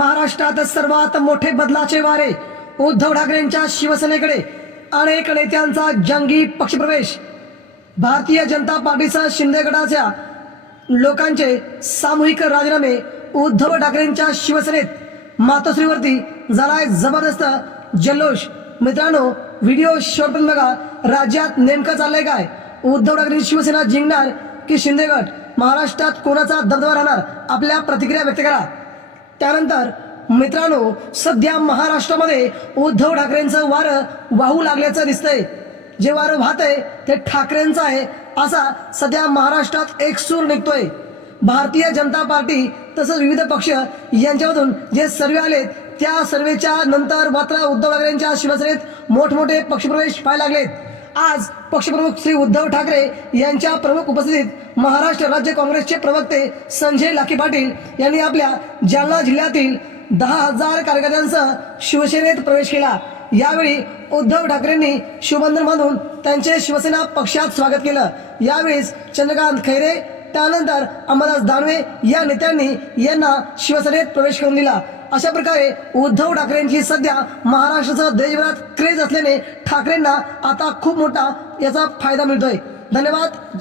महाराष्ट्रात सर्वात मोठे बदलाचे वारे उद्धव ठाकरेंच्या शिवसेनेकडे अनेक नेत्यांचा जंगी पक्षप्रवेश. भारतीय जनता पार्टीचा शिंदे गटाच्या लोकांचे सामूहिक राजीनामे उद्धव ठाकरेंच्या शिवसेनेत मातोश्रीवरती झालाय जबरदस्त जल्लोष. मित्रांनो व्हिडिओ शेवटपर्यंत बघा. राज्यात नेमकं चाललंय काय? उद्धव ठाकरे शिवसेना जिंकणार की शिंदेगड महाराष्ट्रात कोणाचा दबदबा राहणार? आपल्या प्रतिक्रिया व्यक्त करा. त्यानंतर मित्रांनो सध्या महाराष्ट्रामध्ये उद्धव ठाकरेंचं वारं वाहू लागल्याचं दिसतंय. जे वारं वाहत आहे ते ठाकरेंचं आहे असा सध्या महाराष्ट्रात एक सूर निघतोय. भारतीय जनता पार्टी तसंच विविध पक्ष यांच्यामधून जे सर्वे आलेत त्या सर्वेच्या नंतर मात्र उद्धव ठाकरेंच्या शिवसेनेत मोठमोठे पक्षप्रवेश पाहायला लागलेत. आज पक्षप्रमुख श्री उद्धव ठाकरे यांच्या प्रमुख उपस्थितीत महाराष्ट्र राज्य काँग्रेसचे प्रवक्ते संजय लाखे पाटील यांनी आपल्या जालना जिल्ह्यातील दहा हजार कार्यकर्त्यांसह शिवसेनेत प्रवेश केला. यावेळी उद्धव ठाकरेंनी शिवबंधन बांधून त्यांचे शिवसेना पक्षात स्वागत केलं. यावेळेस चंद्रकांत खैरे त्यानंतर अंबादास दानवे या नेत्यांनी यांना शिवसेनेत प्रवेश करून दिला. अशा प्रकारे उद्धव ठाकरेंची सध्या महाराष्ट्रासह देशभरात क्रेज असल्याने ठाकरेंना आता खूप मोठा याचा फायदा मिळतोय. धन्यवाद.